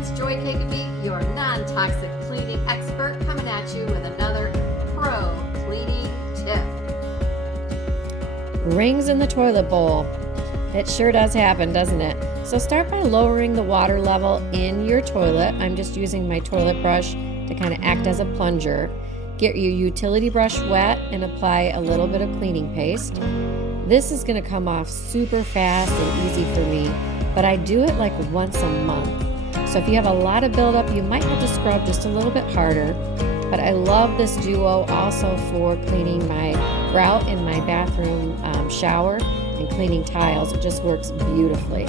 friends, Joy Kagami, your non-toxic cleaning expert, coming at you with another pro cleaning tip. Rings in the toilet bowl. It sure does happen, doesn't it? So start by lowering the water level in your toilet. I'm just using my toilet brush to kind of act as a plunger. Get your utility brush wet and apply a little bit of cleaning paste. This is going to come off super fast and easy for me, but I do it like once a month. So if you have a lot of buildup, you might have to scrub just a little bit harder. But I love this duo also for cleaning my grout in my bathroom shower and cleaning tiles. It just works beautifully.